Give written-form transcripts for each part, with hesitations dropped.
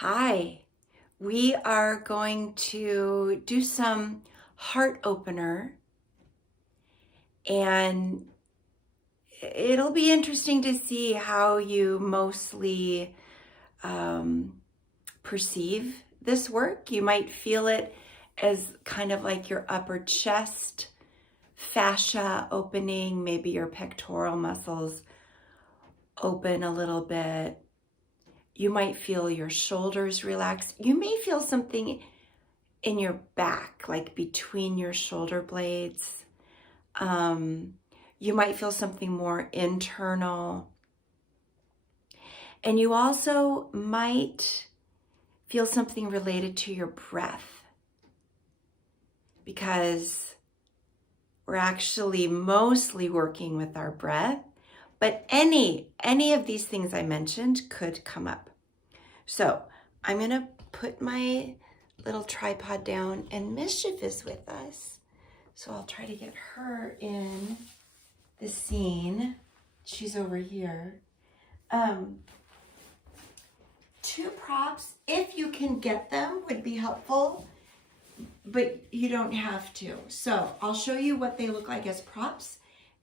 Hi, we are going to do some heart opener, and it'll be interesting to see how you mostly perceive this work. You might feel it as kind of like your upper chest fascia opening, maybe your pectoral muscles open a little bit. You might feel your shoulders relax. You may feel something in your back, like between your shoulder blades. You might feel something more internal. And you also might feel something related to your breath, because we're actually mostly working with our breath, but any of these things I mentioned could come up. So I'm gonna put my little tripod down, and Mischief is with us. So I'll try to get her in the scene. She's over here. Two props, if you can get them, would be helpful, but you don't have to. So I'll show you what they look like as props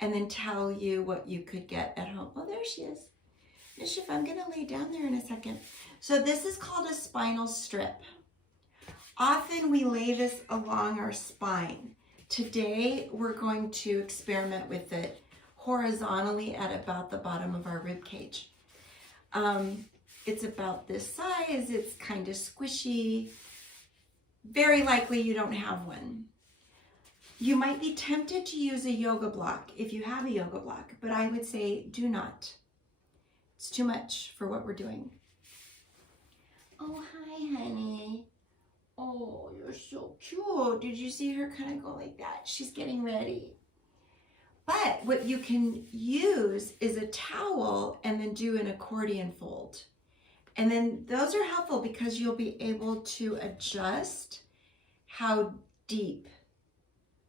and then tell you what you could get at home. Oh, there she is. Mischief, I'm gonna lay down there in a second. So this is called a spinal strip. Often we lay this along our spine. Today, we're going to experiment with it horizontally at about the bottom of our rib cage. It's about this size. It's kind of squishy. Very likely you don't have one. You might be tempted to use a yoga block if you have a yoga block, but I would say do not. It's too much for what we're doing. Oh, hi, honey. Oh, you're so cute. Did you see her kind of go like that? She's getting ready. But what you can use is a towel and then do an accordion fold. And then those are helpful because you'll be able to adjust how deep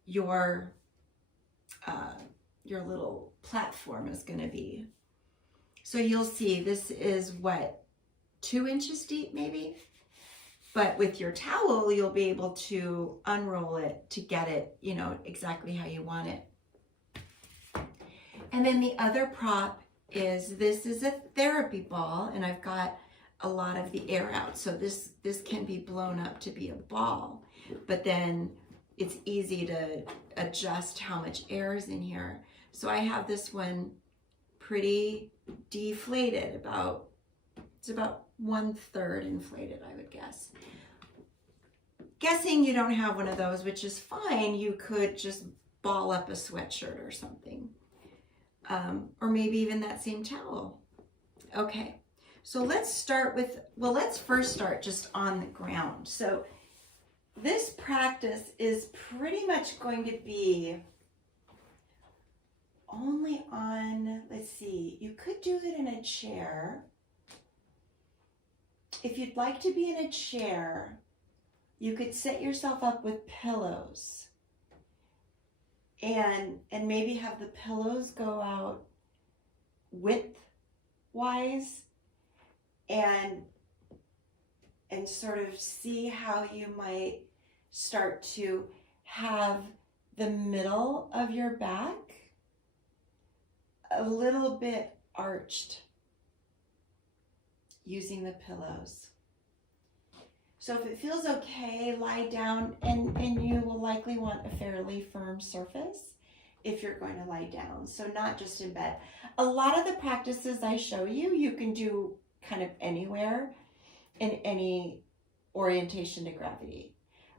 your little platform is going to be. So you'll see this is what, 2 inches deep maybe? But with your towel, you'll be able to unroll it to get it, exactly how you want it. And then the other prop is, this is a therapy ball, and I've got a lot of the air out. So this can be blown up to be a ball, but then it's easy to adjust how much air is in here. So I have this one pretty deflated, it's about 1/3 inflated, I would guess. Guessing you don't have one of those, which is fine. You could just ball up a sweatshirt or something. Or maybe even that same towel. Okay, so let's first start just on the ground. So this practice is pretty much going to be only on, let's see, you could do it in a chair. If you'd like to be in a chair, you could set yourself up with pillows and maybe have the pillows go out width-wise and sort of see how you might start to have the middle of your back a little bit arched using the pillows. So if it feels okay, lie down, and you will likely want a fairly firm surface if you're going to lie down, so not just in bed. A lot of the practices I show you, you can do kind of anywhere in any orientation to gravity.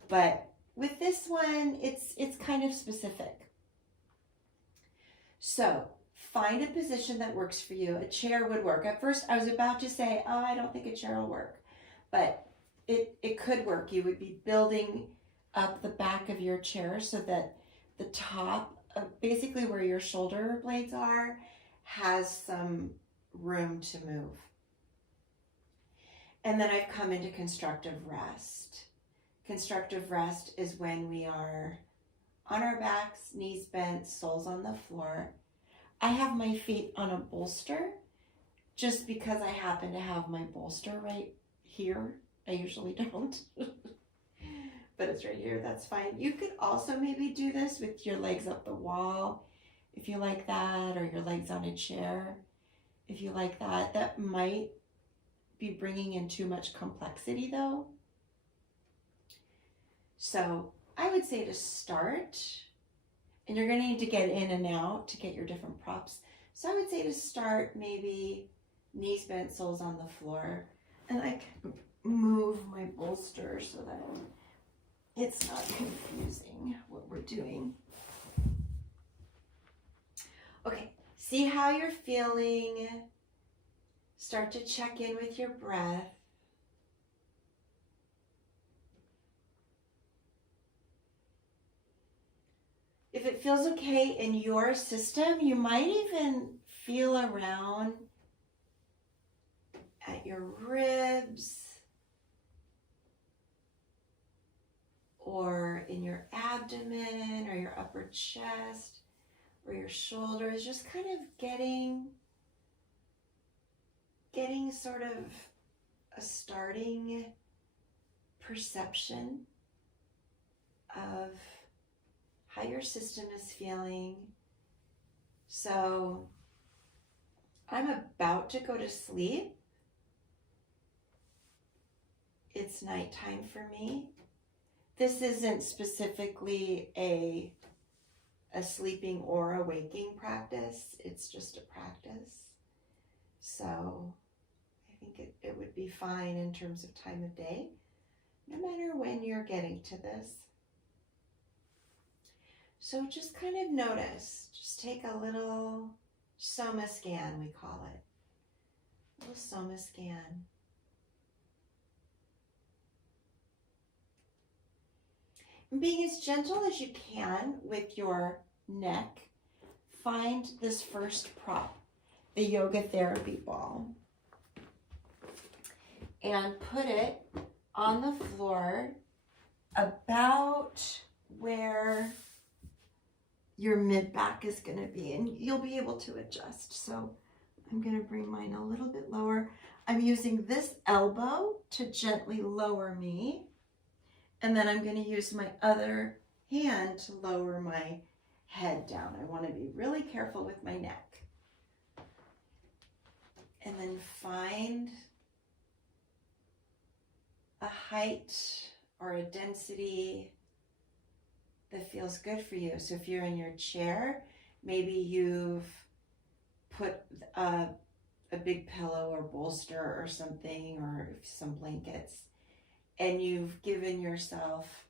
But with this one, it's kind of specific. So find a position that works for you. A chair would work. At first, I was about to say, oh, I don't think a chair will work, but it could work. You would be building up the back of your chair so that the top, basically where your shoulder blades are, has some room to move. And then I've come into constructive rest. Constructive rest is when we are on our backs, knees bent, soles on the floor. I have my feet on a bolster just because I happen to have my bolster right here. I usually don't. But it's right here, that's fine. You could also maybe do this with your legs up the wall, if you like that, or your legs on a chair, if you like that. That might be bringing in too much complexity though. So I would say to start, and you're gonna need to get in and out to get your different props. So I would say to start, maybe knees bent, soles on the floor, and I can move my bolster so that it's not confusing what we're doing. Okay, see how you're feeling. Start to check in with your breath. If it feels okay in your system, you might even feel around at your ribs or in your abdomen or your upper chest or your shoulders, just kind of getting sort of a starting perception of how your system is feeling. So I'm about to go to sleep. It's nighttime for me. This isn't specifically a sleeping or a waking practice. It's just a practice. So I think it would be fine in terms of time of day, no matter when you're getting to this. So just kind of notice, just take a little soma scan, we call it. A little soma scan. And being as gentle as you can with your neck, find this first prop, the yoga therapy ball, and put it on the floor about where your mid back is going to be, and you'll be able to adjust. So I'm going to bring mine a little bit lower. I'm using this elbow to gently lower me, and then I'm going to use my other hand to lower my head down. I want to be really careful with my neck. And then find a height or a density that feels good for you. So if you're in your chair, maybe you've put a big pillow or bolster or something, or some blankets, and you've given yourself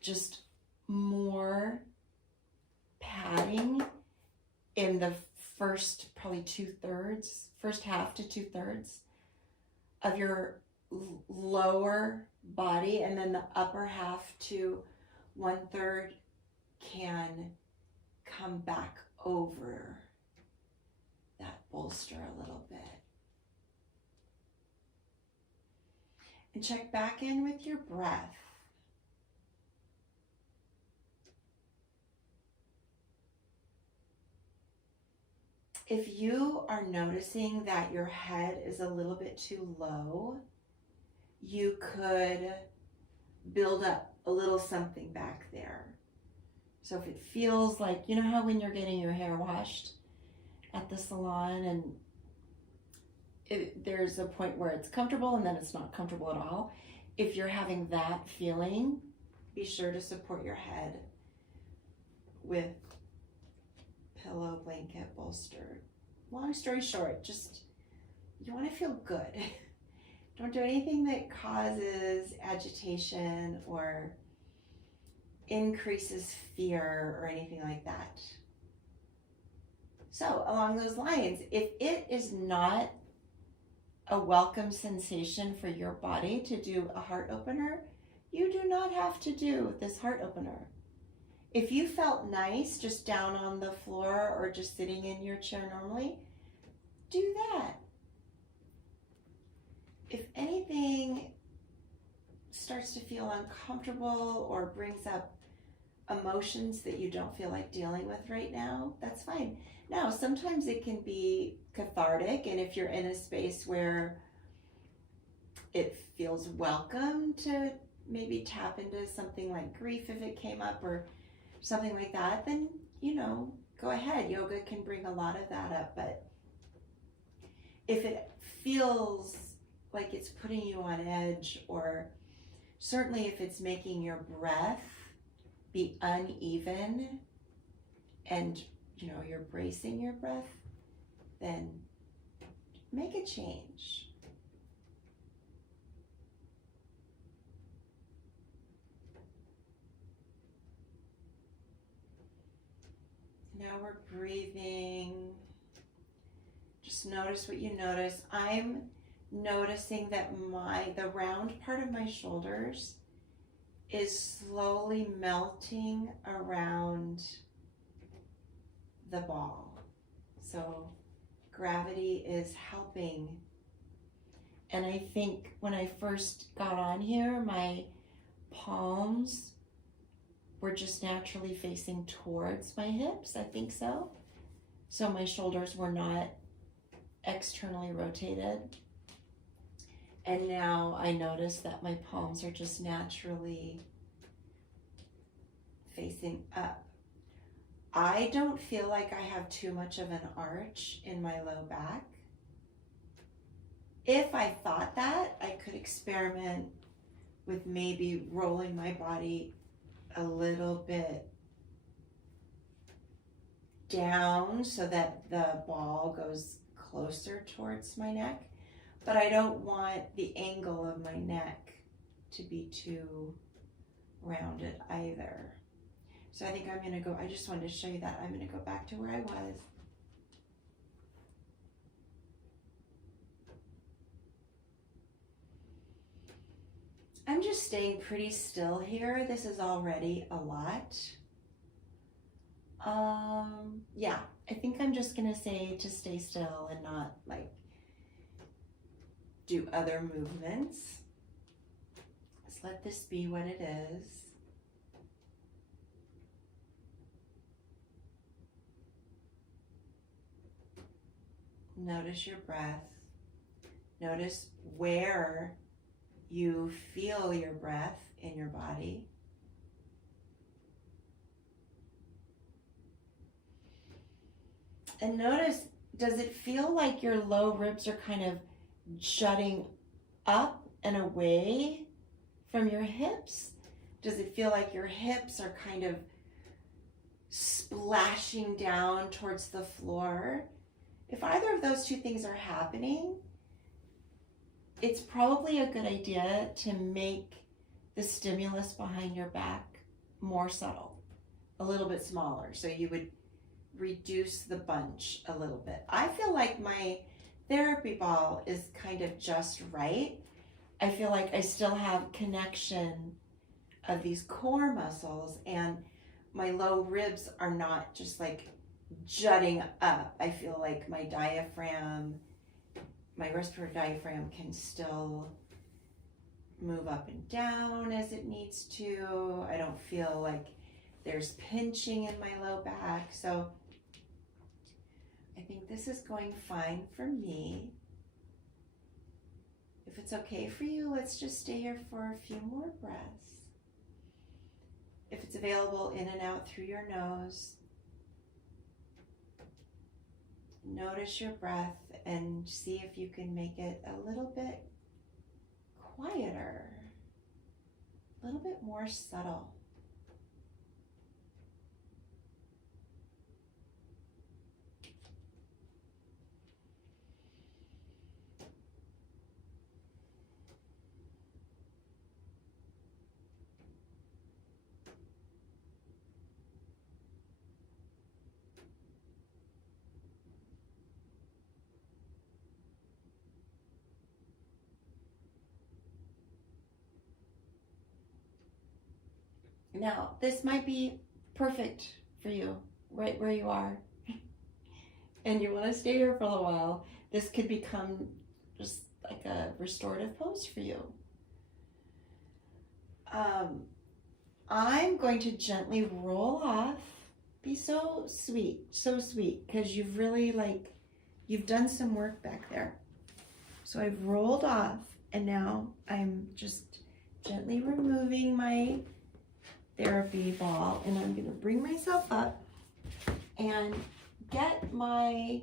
just more padding in the first probably first half to 2/3 of your lower body, and then the upper half to 1/3 can come back over that bolster a little bit. And check back in with your breath. If you are noticing that your head is a little bit too low, you could build up a little something back there. So if it feels like, you know how when you're getting your hair washed at the salon and there's a point where it's comfortable and then it's not comfortable at all. If you're having that feeling, be sure to support your head with pillow, blanket, bolster. Long story short, just you want to feel good. Don't do anything that causes agitation or increases fear or anything like that. So along those lines, if it is not a welcome sensation for your body to do a heart opener, you do not have to do this heart opener. If you felt nice just down on the floor or just sitting in your chair normally, do that. If anything starts to feel uncomfortable or brings up emotions that you don't feel like dealing with right now, that's fine. Now, sometimes it can be cathartic, and if you're in a space where it feels welcome to maybe tap into something like grief if it came up or something like that, then, you know, go ahead. Yoga can bring a lot of that up. But if it feels like it's putting you on edge, or certainly if it's making your breath be uneven and, you know, you're bracing your breath, then make a change. Now we're breathing. Just notice what you notice. I'm noticing that the round part of my shoulders is slowly melting around the ball. So gravity is helping. And I think when I first got on here, my palms were just naturally facing towards my hips. I think so. So my shoulders were not externally rotated. And now I notice that my palms are just naturally facing up. I don't feel like I have too much of an arch in my low back. If I thought that, I could experiment with maybe rolling my body a little bit down so that the ball goes closer towards my neck. But I don't want the angle of my neck to be too rounded either. So I think I'm gonna go, I just wanted to show you that. I'm gonna go back to where I was. I'm just staying pretty still here. This is already a lot. Yeah, I think I'm just gonna say to stay still and not like do other movements. Just let this be what it is. Notice your breath. Notice where you feel your breath in your body. And notice, does it feel like your low ribs are kind of jutting up and away from your hips? Does it feel like your hips are kind of splashing down towards the floor? If either of those two things are happening, it's probably a good idea to make the stimulus behind your back more subtle, a little bit smaller. So you would reduce the bunch a little bit. I feel like my therapy ball is kind of just right. I feel like I still have connection of these core muscles, and my low ribs are not just like jutting up. I feel like my diaphragm, my respiratory diaphragm can still move up and down as it needs to. I don't feel like there's pinching in my low back. So I think this is going fine for me. If it's okay for you, let's just stay here for a few more breaths. If it's available, in and out through your nose. Notice your breath and see if you can make it a little bit quieter, a little bit more subtle. Now, this might be perfect for you, right where you are. And you want to stay here for a little while. This could become just like a restorative pose for you. I'm going to gently roll off. Be so sweet, because you've really you've done some work back there. So I've rolled off, And now I'm just gently removing my therapy ball, and I'm going to bring myself up and get my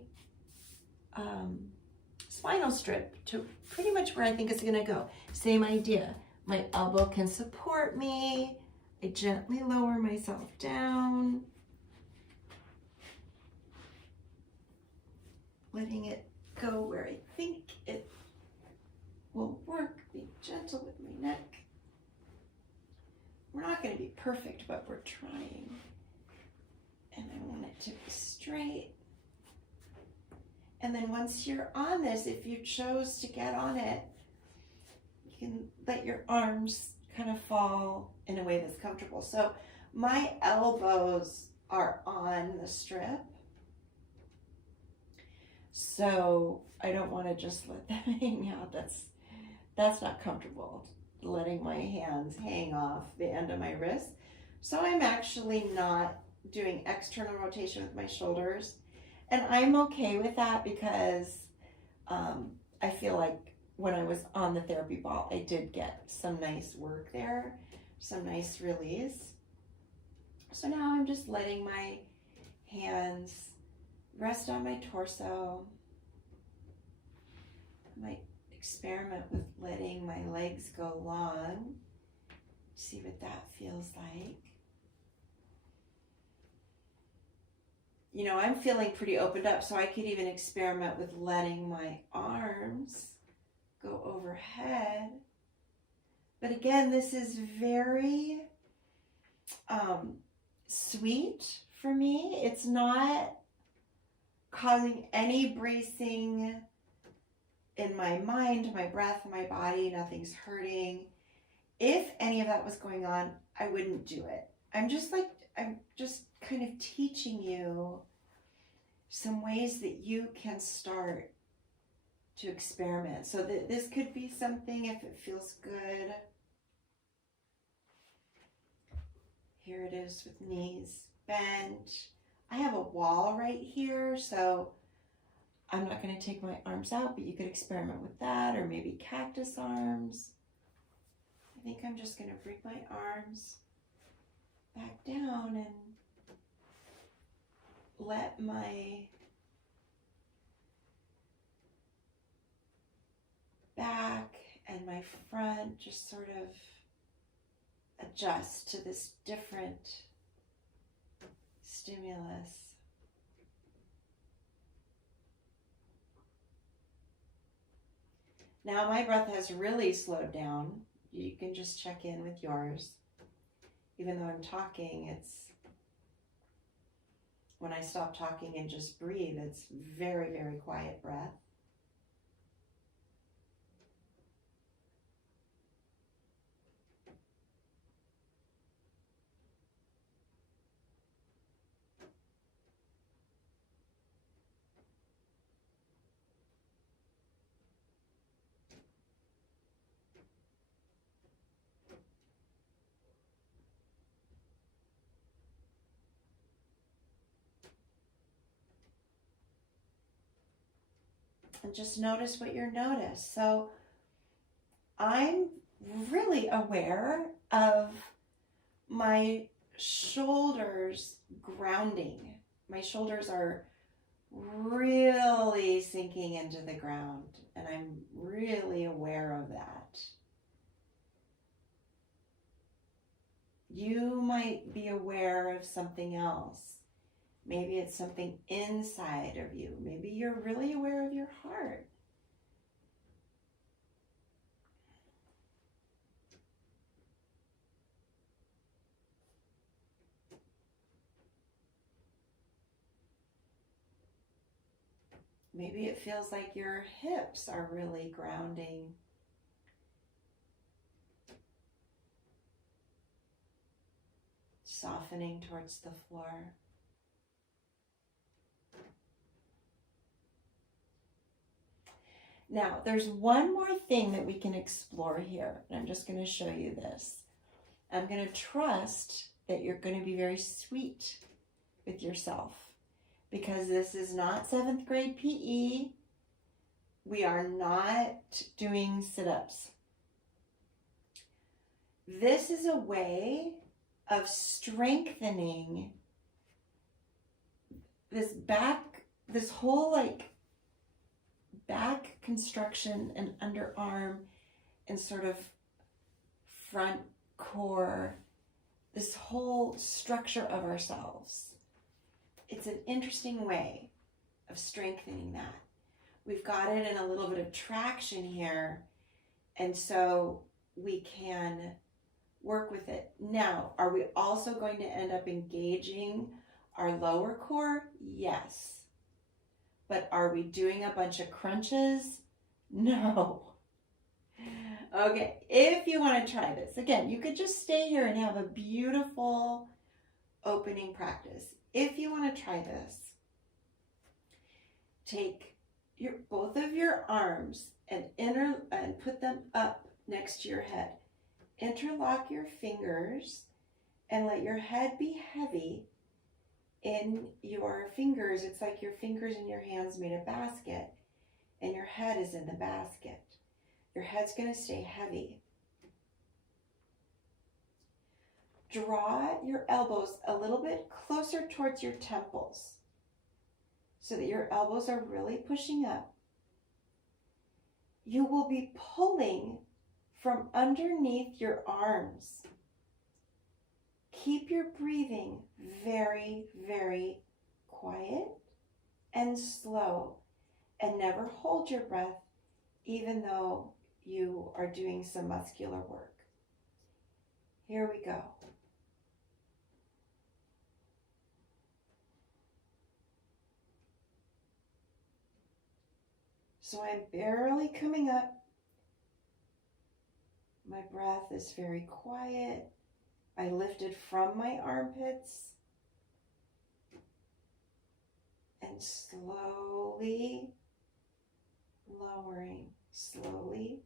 spinal strip to pretty much where I think it's going to go. Same idea. My elbow can support me. I gently lower myself down, letting it go where I think it will work. Be gentle with my neck. We're not going to be perfect, but we're trying. And I want it to be straight. And then once you're on this, if you chose to get on it, you can let your arms kind of fall in a way that's comfortable. So my elbows are on the strip. So I don't want to just let them hang out. That's not comfortable, letting my hands hang off the end of my wrist. So I'm actually not doing external rotation with my shoulders. And I'm okay with that because I feel like when I was on the therapy ball, I did get some nice work there, some nice release. So now I'm just letting my hands rest on my torso. I might experiment with letting my legs go long, see what that feels like. You know, I'm feeling pretty opened up, so I could even experiment with letting my arms go overhead. But again, this is very sweet for me. It's not causing any bracing in my mind, my breath, my body. Nothing's hurting. If any of that was going on, I wouldn't do it. I'm just kind of teaching you some ways that you can start to experiment. So that this could be something if it feels good. Here it is with knees bent. I have a wall right here, so I'm not going to take my arms out, but you could experiment with that, or maybe cactus arms. I think I'm just going to bring my arms back down and let my back and my front just sort of adjust to this different stimulus. Now my breath has really slowed down. You can just check in with yours. Even though I'm talking, when I stop talking and just breathe, it's very, very quiet breath. And just notice what you notice. So I'm really aware of my shoulders grounding. My shoulders are really sinking into the ground, and I'm really aware of that. You might be aware of something else. Maybe it's something inside of you. Maybe you're really aware of your heart. Maybe it feels like your hips are really grounding. Softening towards the floor. Now, there's one more thing that we can explore here, and I'm just going to show you this. I'm going to trust that you're going to be very sweet with yourself, because this is not 7th grade PE. We are not doing sit-ups. This is a way of strengthening this whole like back construction and underarm and sort of front core, this whole structure of ourselves. It's an interesting way of strengthening that. We've got it in a little bit of traction here, and so we can work with it. Now, are we also going to end up engaging our lower core? Yes. But are we doing a bunch of crunches? No. Okay, if you want to try this, again, you could just stay here and have a beautiful opening practice. If you want to try this, take both of your arms and put them up next to your head. Interlock your fingers and let your head be heavy in your fingers. It's like your fingers in your hands made a basket and your head is in the basket. Your head's going to stay heavy. Draw your elbows a little bit closer towards your temples so that your elbows are really pushing up. You will be pulling from underneath your arms. Keep your breathing very, very quiet and slow, and never hold your breath even though you are doing some muscular work. Here we go. So I'm barely coming up. My breath is very quiet. I lifted from my armpits and slowly lowering, slowly,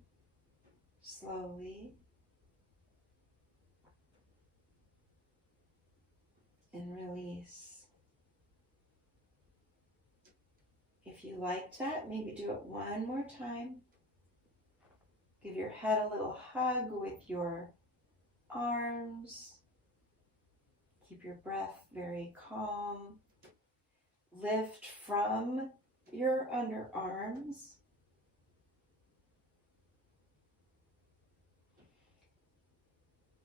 slowly, and release. If you liked that, maybe do it one more time. Give your head a little hug with your arms. Keep your breath very calm. Lift from your underarms.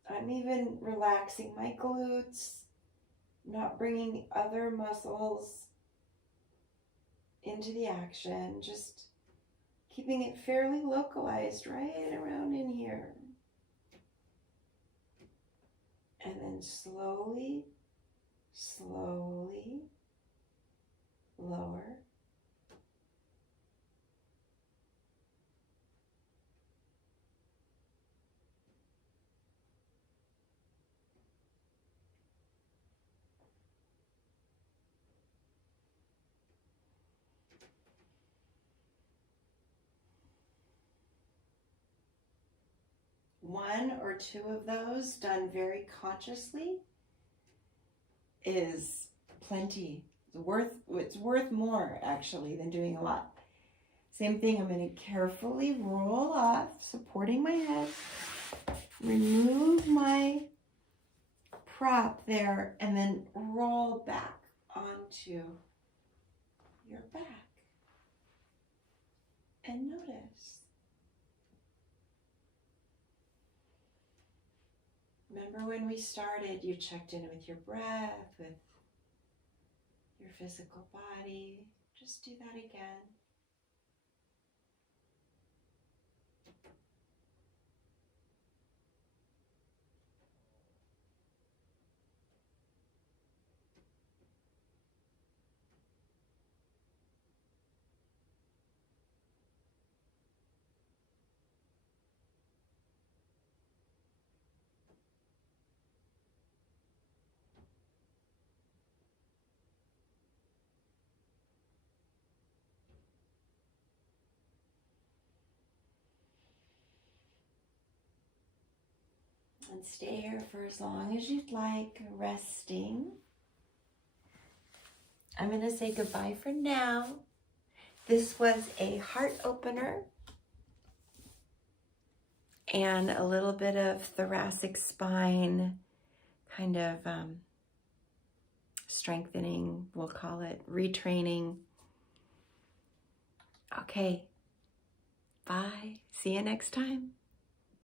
I'm even relaxing my glutes, not bringing other muscles into the action, just keeping it fairly localized right around in here. And then slowly, slowly lower. One or two of those done very consciously is plenty. It's worth more actually than doing a lot. Same thing, I'm going to carefully roll off, supporting my head, remove my prop there, and then roll back onto your back. And notice. Remember when we started, you checked in with your breath, with your physical body. Just do that again. And stay here for as long as you'd like, resting. I'm going to say goodbye for now. This was a heart opener and a little bit of thoracic spine kind of strengthening, we'll call it, retraining. Okay, bye. See you next time.